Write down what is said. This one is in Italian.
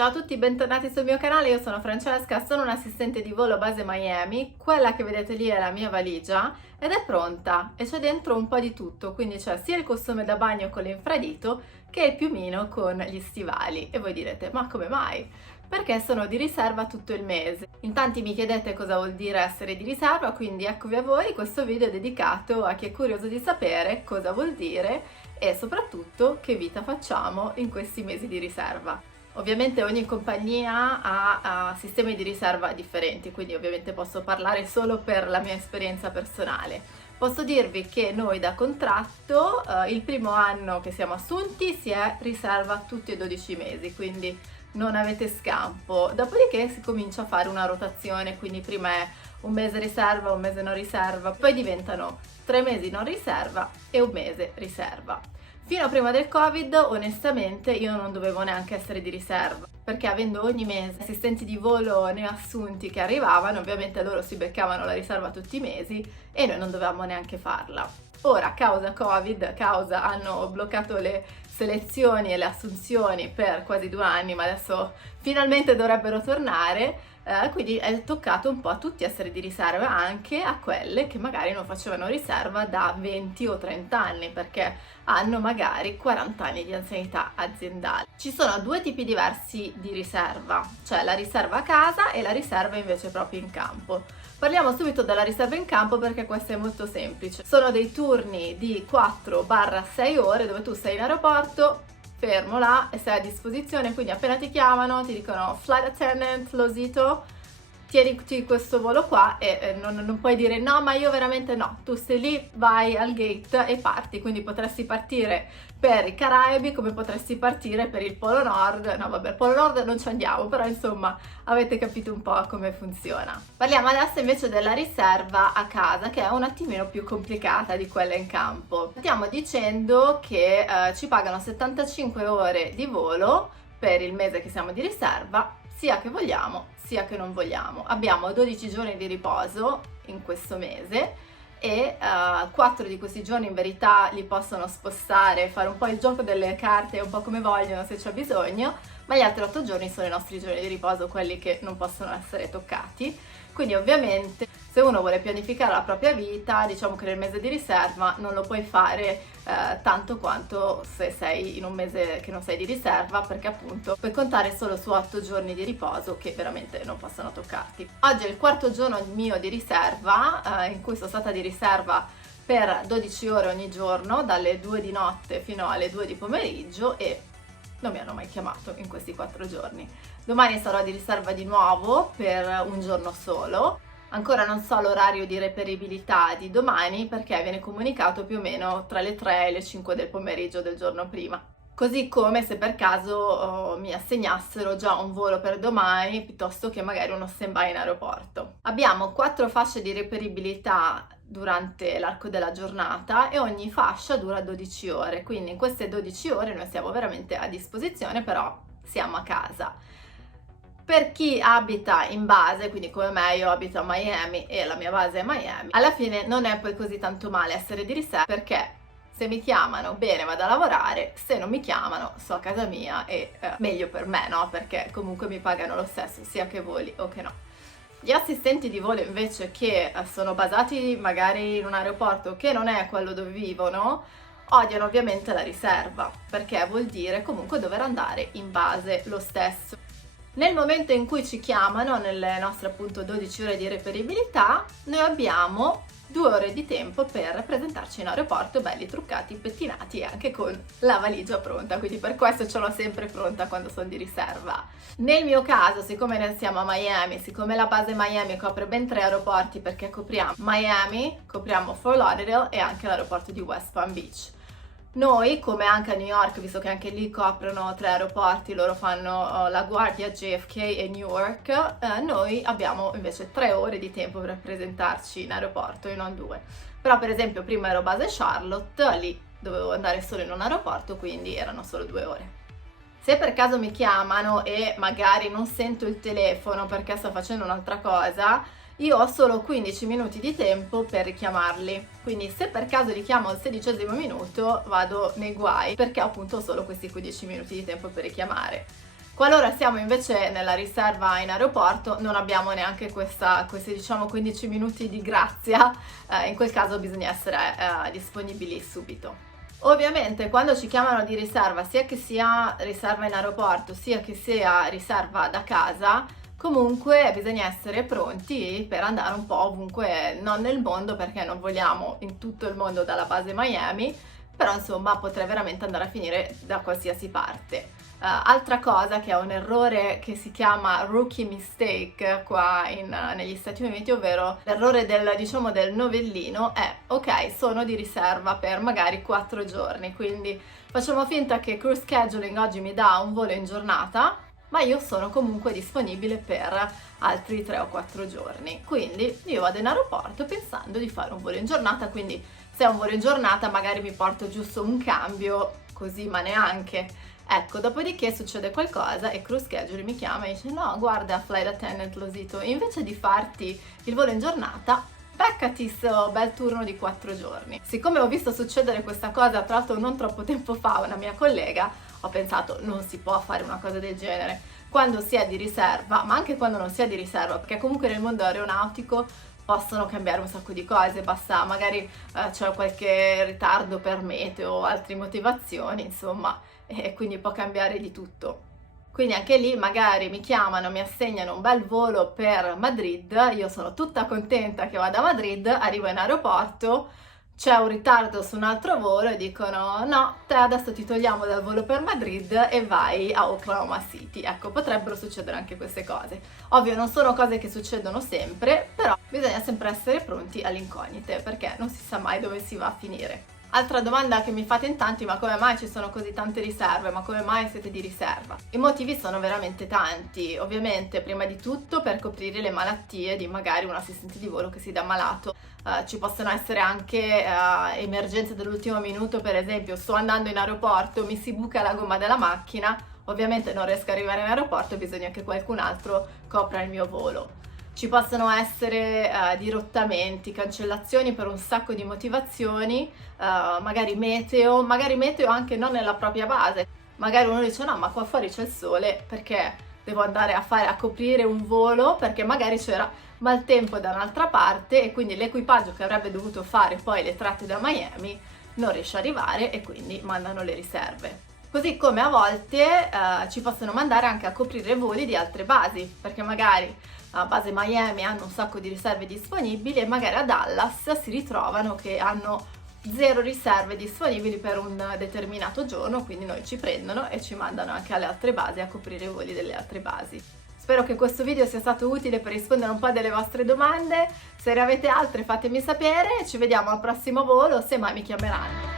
Ciao a tutti, bentornati sul mio canale, io sono Francesca, sono un'assistente di volo base Miami. Quella che vedete lì è la mia valigia ed è pronta e c'è dentro un po' di tutto, quindi c'è sia il costume da bagno con l'infradito che il piumino con gli stivali. E voi direte, ma come mai? Perché sono di riserva tutto il mese. In tanti mi chiedete cosa vuol dire essere di riserva, quindi eccovi a voi questo video dedicato a chi è curioso di sapere cosa vuol dire e soprattutto che vita facciamo in questi mesi di riserva. Ovviamente ogni compagnia ha sistemi di riserva differenti, quindi ovviamente posso parlare solo per la mia esperienza personale. Posso dirvi che noi da contratto, il primo anno che siamo assunti si è riserva tutti e 12 mesi, quindi non avete scampo. Dopodiché si comincia a fare una rotazione, quindi prima è un mese riserva, un mese non riserva, poi diventano 3 mesi non riserva e un mese riserva. Fino a prima del Covid, onestamente, io non dovevo neanche essere di riserva, perché avendo ogni mese assistenti di volo neoassunti che arrivavano, ovviamente loro si beccavano la riserva tutti i mesi e noi non dovevamo neanche farla. Ora, causa Covid, hanno bloccato le selezioni e le assunzioni per quasi 2 anni, ma adesso finalmente dovrebbero tornare. Quindi è toccato un po' a tutti essere di riserva, anche a quelle che magari non facevano riserva da 20 o 30 anni perché hanno magari 40 anni di anzianità aziendale. Ci sono 2 tipi diversi di riserva, cioè la riserva a casa e la riserva invece proprio in campo. Parliamo subito della riserva in campo perché questa è molto semplice. Sono dei turni di 4-6 ore dove tu sei in aeroporto, fermo là e sei a disposizione, quindi appena ti chiamano ti dicono flight attendant, Losito, tieniti questo volo qua e non puoi dire no, ma io veramente no, tu stai lì, vai al gate e parti, quindi potresti partire per i Caraibi come potresti partire per il Polo Nord. No vabbè, Polo Nord non ci andiamo, però insomma avete capito un po' come funziona. Parliamo adesso invece della riserva a casa, che è un attimino più complicata di quella in campo. Stiamo dicendo che ci pagano 75 ore di volo per il mese che siamo di riserva, sia che vogliamo sia che non vogliamo. Abbiamo 12 giorni di riposo in questo mese e 4 di questi giorni in verità li possono spostare, fare un po' il gioco delle carte un po' come vogliono se c'è bisogno, ma gli altri 8 giorni sono i nostri giorni di riposo, quelli che non possono essere toccati. Quindi ovviamente se uno vuole pianificare la propria vita, diciamo che nel mese di riserva non lo puoi fare tanto quanto se sei in un mese che non sei di riserva, perché appunto puoi contare solo su 8 giorni di riposo che veramente non possono toccarti. Oggi è il 4º giorno mio di riserva, in cui sono stata di riserva per 12 ore ogni giorno, dalle 2 di notte fino alle 2 di pomeriggio, e non mi hanno mai chiamato in questi 4 giorni. Domani sarò di riserva di nuovo per un giorno solo. Ancora non so l'orario di reperibilità di domani perché viene comunicato più o meno tra le 3 e le 5 del pomeriggio del giorno prima. Così come se per caso mi assegnassero già un volo per domani piuttosto che magari uno stand-by in aeroporto. Abbiamo 4 fasce di reperibilità durante l'arco della giornata e ogni fascia dura 12 ore, quindi in queste 12 ore noi siamo veramente a disposizione, però siamo a casa. Per chi abita in base, quindi come me, io abito a Miami e la mia base è Miami, alla fine non è poi così tanto male essere di riserva, perché se mi chiamano bene vado a lavorare, se non mi chiamano sto a casa mia e meglio per me, no? Perché comunque mi pagano lo stesso sia che voli o che no. Gli assistenti di volo invece che sono basati magari in un aeroporto che non è quello dove vivono, odiano ovviamente la riserva, perché vuol dire comunque dover andare in base lo stesso. Nel momento in cui ci chiamano, nelle nostre appunto 12 ore di reperibilità, noi abbiamo 2 ore di tempo per presentarci in aeroporto belli truccati, pettinati e anche con la valigia pronta, quindi per questo ce l'ho sempre pronta quando sono di riserva. Nel mio caso, siccome noi siamo a Miami, siccome la base Miami copre ben 3 aeroporti, perché copriamo Miami, copriamo Fort Lauderdale e anche l'aeroporto di West Palm Beach. Noi, come anche a New York, visto che anche lì coprono 3 aeroporti, loro fanno La Guardia, JFK e Newark, noi abbiamo invece 3 ore di tempo per presentarci in aeroporto e non 2. Però per esempio prima ero base Charlotte, lì dovevo andare solo in un aeroporto, quindi erano solo 2 ore. Se per caso mi chiamano e magari non sento il telefono perché sto facendo un'altra cosa, io ho solo 15 minuti di tempo per richiamarli, quindi se per caso li chiamo al 16° minuto vado nei guai perché ho appunto solo questi 15 minuti di tempo per richiamare. Qualora siamo invece nella riserva in aeroporto, non abbiamo neanche questi diciamo 15 minuti di grazia, in quel caso bisogna essere disponibili subito. Ovviamente quando ci chiamano di riserva, sia che sia riserva in aeroporto, sia che sia riserva da casa, comunque bisogna essere pronti per andare un po' ovunque, non nel mondo perché non vogliamo in tutto il mondo dalla base Miami, però insomma potrei veramente andare a finire da qualsiasi parte. Altra cosa che è un errore che si chiama rookie mistake qua negli Stati Uniti, ovvero l'errore diciamo del novellino, è ok, sono di riserva per magari 4 giorni, quindi facciamo finta che Cruise Scheduling oggi mi dà un volo in giornata, ma io sono comunque disponibile per altri 3 o 4 giorni, quindi io vado in aeroporto pensando di fare un volo in giornata, quindi se è un volo in giornata magari mi porto giusto un cambio, così ma neanche. Ecco, dopodiché succede qualcosa e Cruise Scheduling mi chiama e dice no, guarda flight attendant Losito, invece di farti il volo in giornata, beccati sto bel turno di 4 giorni. Siccome ho visto succedere questa cosa, tra l'altro non troppo tempo fa, a una mia collega, ho pensato non si può fare una cosa del genere quando si è di riserva, ma anche quando non si è di riserva, perché comunque nel mondo aeronautico possono cambiare un sacco di cose, basta magari c'è qualche ritardo per meteo o altre motivazioni, insomma, e quindi può cambiare di tutto. Quindi anche lì magari mi chiamano, mi assegnano un bel volo per Madrid, io sono tutta contenta che vado a Madrid, arrivo in aeroporto, c'è un ritardo su un altro volo e dicono no, te adesso ti togliamo dal volo per Madrid e vai a Oklahoma City. Ecco, potrebbero succedere anche queste cose. Ovvio non sono cose che succedono sempre, però bisogna sempre essere pronti alle incognite perché non si sa mai dove si va a finire. Altra domanda che mi fate in tanti, ma come mai ci sono così tante riserve? Ma come mai siete di riserva? I motivi sono veramente tanti, ovviamente prima di tutto per coprire le malattie di magari un assistente di volo che si dà malato. Ci possono essere anche emergenze dell'ultimo minuto, per esempio sto andando in aeroporto, mi si buca la gomma della macchina, ovviamente non riesco ad arrivare in aeroporto, bisogna che qualcun altro copra il mio volo. Ci possono essere dirottamenti, cancellazioni per un sacco di motivazioni, magari meteo anche non nella propria base. Magari uno dice no, ma qua fuori c'è il sole, perché devo andare a coprire un volo perché magari c'era maltempo da un'altra parte e quindi l'equipaggio che avrebbe dovuto fare poi le tratte da Miami non riesce ad arrivare e quindi mandano le riserve. Così come a volte ci possono mandare anche a coprire voli di altre basi, perché magari a base Miami hanno un sacco di riserve disponibili e magari a Dallas si ritrovano che hanno 0 riserve disponibili per un determinato giorno, quindi noi ci prendono e ci mandano anche alle altre basi a coprire i voli delle altre basi. Spero che questo video sia stato utile per rispondere un po' delle vostre domande, se ne avete altre fatemi sapere e ci vediamo al prossimo volo, se mai mi chiameranno.